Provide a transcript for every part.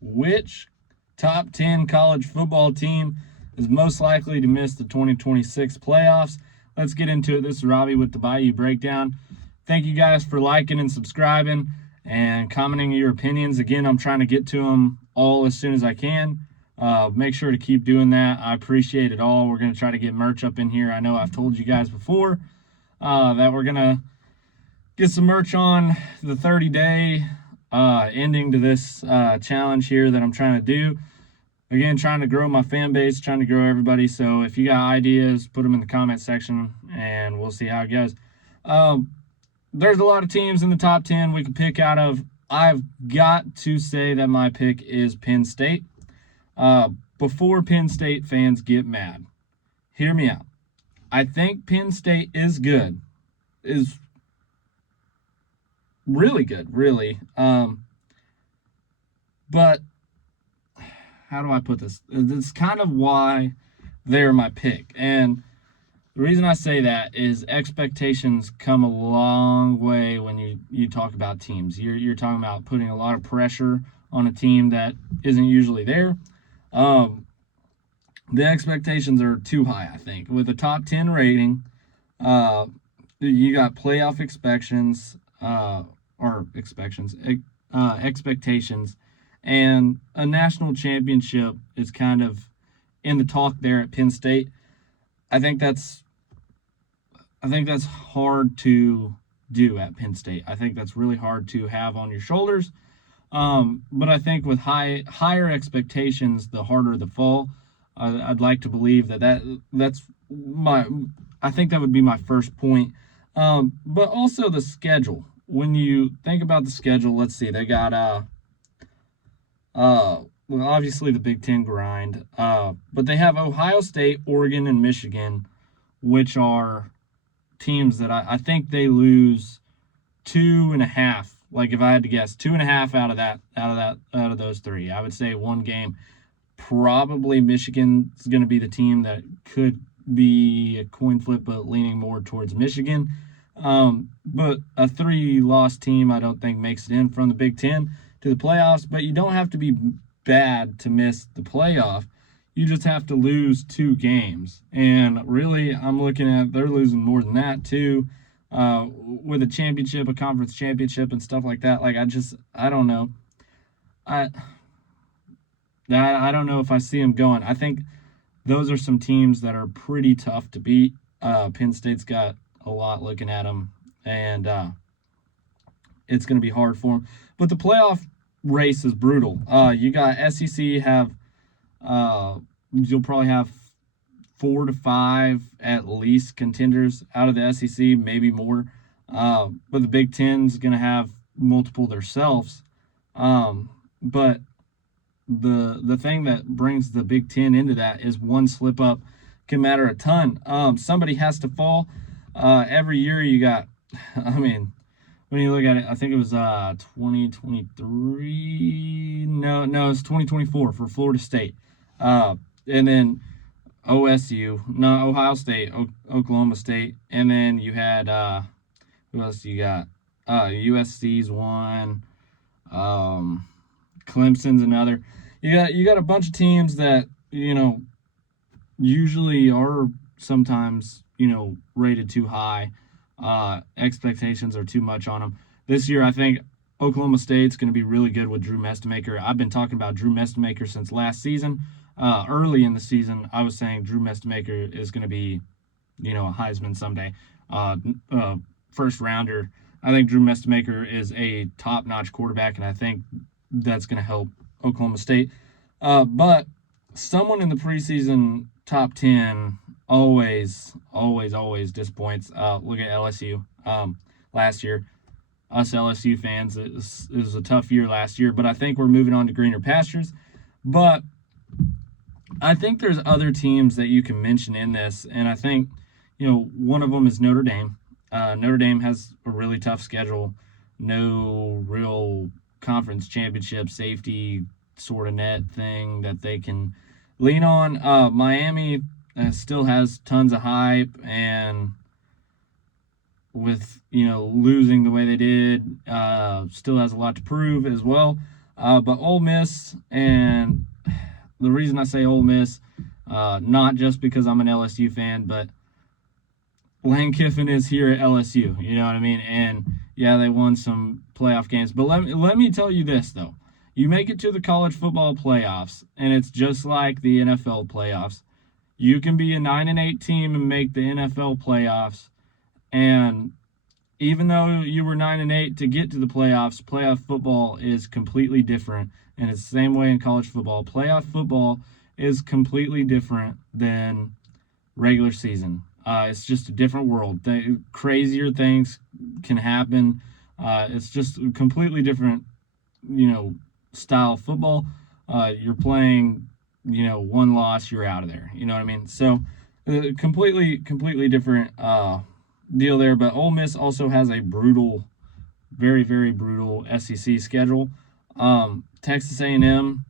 which top 10 college football team is most likely to miss the 2026 playoffs. Let's get into it. This is Robbie with the Bayou Breakdown. Thank you guys for liking and subscribing and commenting your opinions. Again, I'm trying to get to them all as soon as I can. Make sure to keep doing that. I appreciate it all. We're going to try to get merch up in here. I know I've told you guys before that we're going to get some merch on the 30-day ending to this challenge here that I'm trying to do. Again, trying to grow my fan base, trying to grow everybody. So if you got ideas, put them in the comment section, and we'll see how it goes. There's a lot of teams in the top 10 we could pick out of. I've got to say that my pick is Penn State. Before Penn State fans get mad, hear me out. I think Penn State is good, is really good, really. But how do I put this? It's kind of why they're my pick. And the reason I say that is expectations come a long way when you talk about teams. You're talking about putting a lot of pressure on a team that isn't usually there. The expectations are too high, I think. With a top 10 rating, you got playoff expectations, and a national championship is kind of in the talk there at Penn State. I think that's hard to do at Penn State. I think that's really hard to have on your shoulders. But I think with higher expectations, the harder the fall. I'd like to believe that's I think that would be my first point. But also the schedule. When you think about the schedule, let's see, they got well, obviously the Big Ten grind, but they have Ohio State, Oregon, and Michigan, which are teams that I think they lose 2.5. Like if I had to guess, 2.5 out of those three, I would say one game. Probably Michigan's going to be the team that could be a coin flip, but leaning more towards Michigan. But a 3-loss team, I don't think makes it in from the Big Ten to the playoffs. But you don't have to be bad to miss the playoff. You just have to lose 2 games. And really, I'm looking at they're losing more than that too. With a championship, a conference championship, and stuff like that. Like I don't know. I don't know if I see them going. I think those are some teams that are pretty tough to beat. Penn State's got a lot looking at them, and it's going to be hard for them. But the playoff race is brutal. You got SEC have you'll probably have 4 to 5 at least contenders out of the SEC, maybe more. But the Big Ten's going to have multiple themselves. But the thing that brings the Big Ten into that is one slip up can matter a ton. Somebody has to fall. Every year you got, I mean, when you look at it, I think it was 2023. No, it's 2024 for Florida State. And then OSU, no, Ohio State, Oklahoma State, and then you had who else you got? USC's one, Clemson's another. You got a bunch of teams that usually are sometimes rated too high. Expectations are too much on them. This year, I think Oklahoma State's going to be really good with Drew Mestemaker. I've been talking about Drew Mestemaker since last season. Early in the season, I was saying Drew Mestemaker is going to be, a Heisman someday. First rounder. I think Drew Mestemaker is a top-notch quarterback, and I think that's going to help Oklahoma State. But someone in the preseason top 10 always disappoints. Look at LSU last year. Us LSU fans, it was a tough year last year, but I think we're moving on to greener pastures. But I think there's other teams that you can mention in this, and I think, one of them is Notre Dame. Notre Dame has a really tough schedule. No real conference championship safety sort of net thing that they can lean on. Miami still has tons of hype, and with losing the way they did, still has a lot to prove as well. But Ole Miss, and the reason I say Ole Miss, not just because I'm an LSU fan, but Lane Kiffin is here at LSU. You know what I mean? And yeah, they won some playoff games. But let me tell you this, though. You make it to the college football playoffs, and it's just like the NFL playoffs. You can be a 9-8 team and make the NFL playoffs. And even though you were 9-8 to get to the playoffs, playoff football is completely different. And it's the same way in college football. Playoff football is completely different than regular season. It's just a different world. Crazier things can happen. It's just a completely different, style of football. You're playing, one loss, you're out of there. You know what I mean? So, completely different deal there. But Ole Miss also has a brutal, very, very brutal SEC schedule. Texas A&M,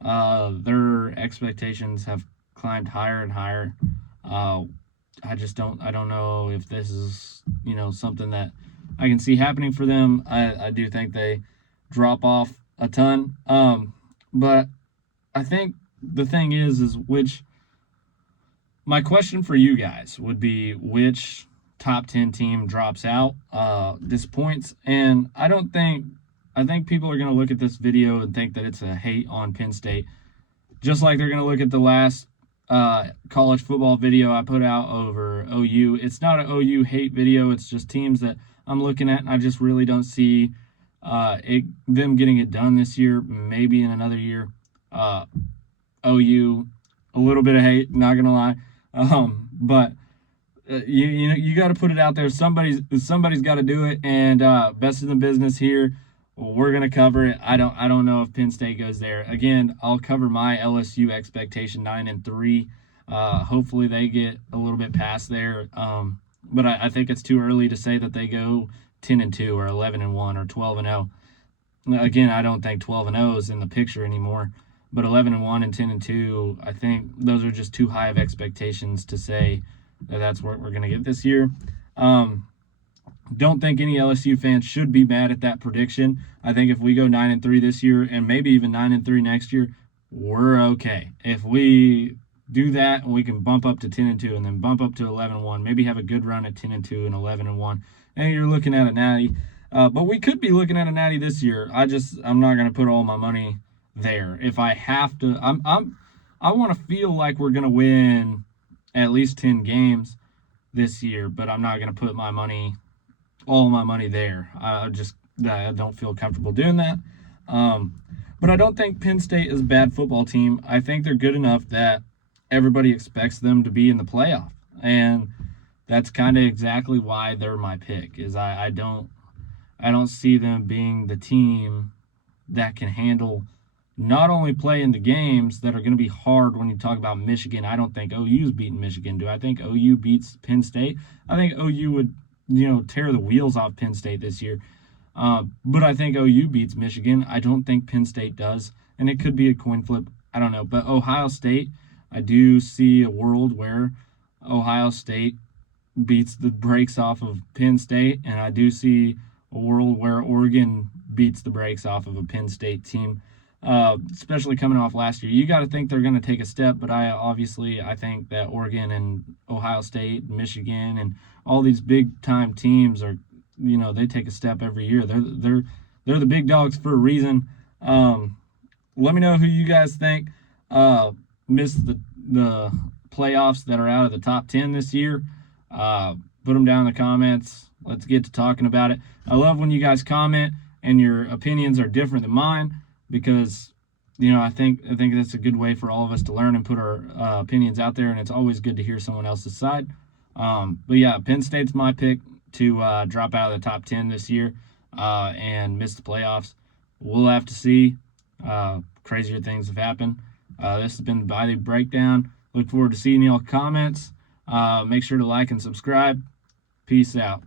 their expectations have climbed higher and higher. I don't know if this is, something that I can see happening for them. I do think they drop off a ton. But I think the thing is my question for you guys would be which top 10 team drops out, disappoints. And I think people are going to look at this video and think that it's a hate on Penn State, just like they're going to look at the last college football video I put out over OU. It's not an OU hate video. It's just teams that I'm looking at, and I just really don't see them getting it done this year, maybe in another year. OU, a little bit of hate, not going to lie. But you got to put it out there. Somebody's got to do it, and best in the business here. We're gonna cover it. I don't know if Penn State goes there. Again, I'll cover my LSU expectation 9-3. Hopefully they get a little bit past there. But I think it's too early to say that they go 10-2 or 11-1 or 12-0. Again, I don't think 12-0 is in the picture anymore. But 11-1 and 10-2, I think those are just too high of expectations to say that that's what we're gonna get this year. Don't think any LSU fans should be mad at that prediction. I think if we go 9-3 this year and maybe even 9-3 next year, we're okay. If we do that and we can bump up to 10-2 and then bump up to 11-1, maybe have a good run at 10-2 and 11-1, and you're looking at a natty. But we could be looking at a natty this year. I'm not going to put all my money there. If I have to, I want to feel like we're going to win at least 10 games this year, but I'm not going to put all my money there. I don't feel comfortable doing that. But I don't think Penn State is a bad football team. I think they're good enough that everybody expects them to be in the playoff. And that's kind of exactly why they're my pick, is I don't see them being the team that can handle not only playing the games that are going to be hard. When you talk about Michigan, I don't think OU's beating Michigan. Do I think OU beats Penn State? I think OU would tear the wheels off Penn State this year. But I think OU beats Michigan. I don't think Penn State does. And it could be a coin flip. I don't know. But Ohio State, I do see a world where Ohio State beats the brakes off of Penn State. And I do see a world where Oregon beats the brakes off of a Penn State team, especially coming off last year. You got to think they're going to take a step, but I think that Oregon and Ohio State, Michigan, and all these big time teams are, they take a step every year. They're the big dogs for a reason. Let me know who you guys think missed the playoffs that are out of the top 10 this year. Put them down in the comments. Let's get to talking about it. I love when you guys comment and your opinions are different than mine, because I think that's a good way for all of us to learn and put our opinions out there, and it's always good to hear someone else's side. But yeah, Penn State's my pick to drop out of the top 10 this year and miss the playoffs. We'll have to see. Crazier things have happened. This has been the Bayou Breakdown. Look forward to seeing y'all comments. Make sure to like and subscribe. Peace out.